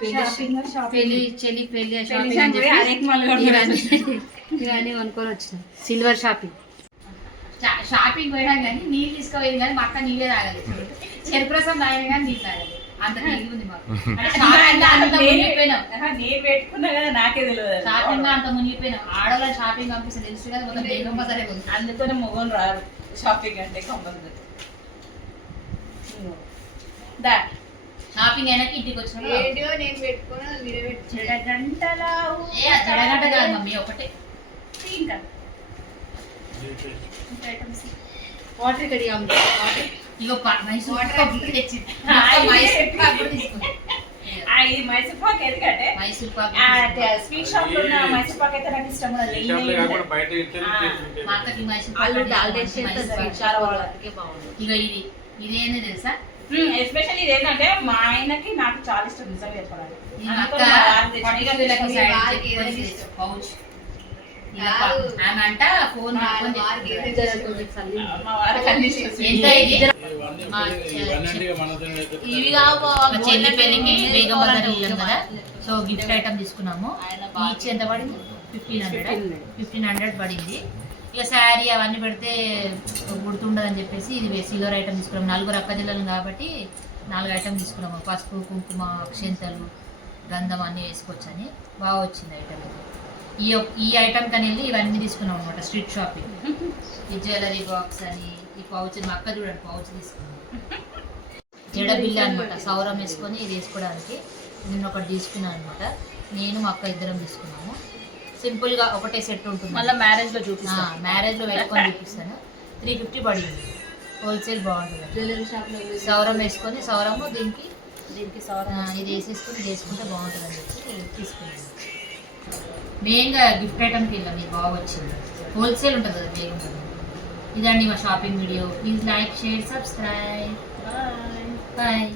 పెళ్లి చెల్లి పెళ్లి షాపింగ్ ఇవన్నీ కొనుక్కొని వచ్చిన సిల్వర్ షాపింగ్ పోయినా కానీ నీళ్ళు తీసుకోలేదు కానీ మా అక్క నీళ్ళే తాగలేదు చెరుకురసం తాగిన కానీ నీళ్ళు తాగలేదు అంత నీళ్ళు ఉంది మాకు నేను పెట్టుకున్నా కదా నాకే తెలియదు షాపింగ్ అంత మునిగిపోయినాం ఆడవాళ్ళ షాపింగ్ పంపిస్తే తెలుసు కదా మొత్తం బేగమ్మ సరే ఉంది అందుకనే మొగలు రారు షాపింగ్ అంటే కంపల్సరీ షాపింగ్ అయినాక ఇంటికి వచ్చిన నేను పెట్టుకున్నా జడగంట కాదు మమ్మీ ఒకటే ఇంకా వాటర్ ఇక్కడ ఇగో మైసూర్ మైసూర్ పాక్ ఎందుకంటే మైసూర్ పాక్ స్వీట్ షాప్ లో ఉన్న మైసూర్ పాక్ అయితే నాకు ఇష్టం మా అక్కకి మైసూర్ పాక్ ఇక ఇదేంది తెలుసా ఎస్పెషల్లీ ఇది ఏంటంటే మా ఆయనకి నాకు చాలా ఇష్టం నిజంగా చెప్పాలి పౌచ్ ఆమె ఫోన్ చెల్లి పెళ్లికి బేగం బజార్ వెళ్ళాం కదా సో గిఫ్ట్ ఐటమ్ తీసుకున్నాము ఈచ్ ఎంత పడింది 1500 పడింది ఇక శారీ అవన్నీ పెడితే గుర్తుండదని చెప్పేసి ఇది సిల్వర్ ఐటమ్ తీసుకున్నాము 4 అక్క జిల్లాలు కాబట్టి 4 ఐటమ్ తీసుకున్నాము పసుపు కుంకుమ అక్షంతలు గంధం అన్నీ వేసుకోవచ్చని బాగా వచ్చింది ఐటమ్ ఈ ఐటమ్ కని వెళ్ళి ఇవన్నీ తీసుకున్నాం అనమాట స్ట్రీట్ షాపింగ్ ఈ జ్యువెలరీ బాక్స్ అని ఈ పౌచ్ మా అక్క చూడండి పౌచ్ తీసుకున్నాం జడ బిల్ల అనమాట సౌరం వేసుకొని ఇది వేసుకోవడానికి నేను ఒకటి తీసుకున్నాను అనమాట నేను మా అక్క ఇద్దరం తీసుకున్నాము సింపుల్గా ఒకటే సెట్ ఉంటుంది మళ్ళీ మ్యారేజ్లో చూపిస్తాను మ్యారేజ్లో వేసుకొని చూపిస్తాను 350 పడింది హోల్సేల్ బాగుంటుంది జ్యువెలరీ షాప్లో సౌరం వేసుకొని సౌరము దీనికి సౌరం ఇది వేసేసుకొని చేసుకుంటే బాగుంటుంది అని చెప్పి తీసుకున్నాను మెయిన్గా గిఫ్ట్ ఐటమ్కి వెళ్ళాం ఇది బాగా వచ్చింది హోల్సేల్ ఉంటుంది కదా బేగం కదా ఇదండి మా shopping video please like share subscribe bye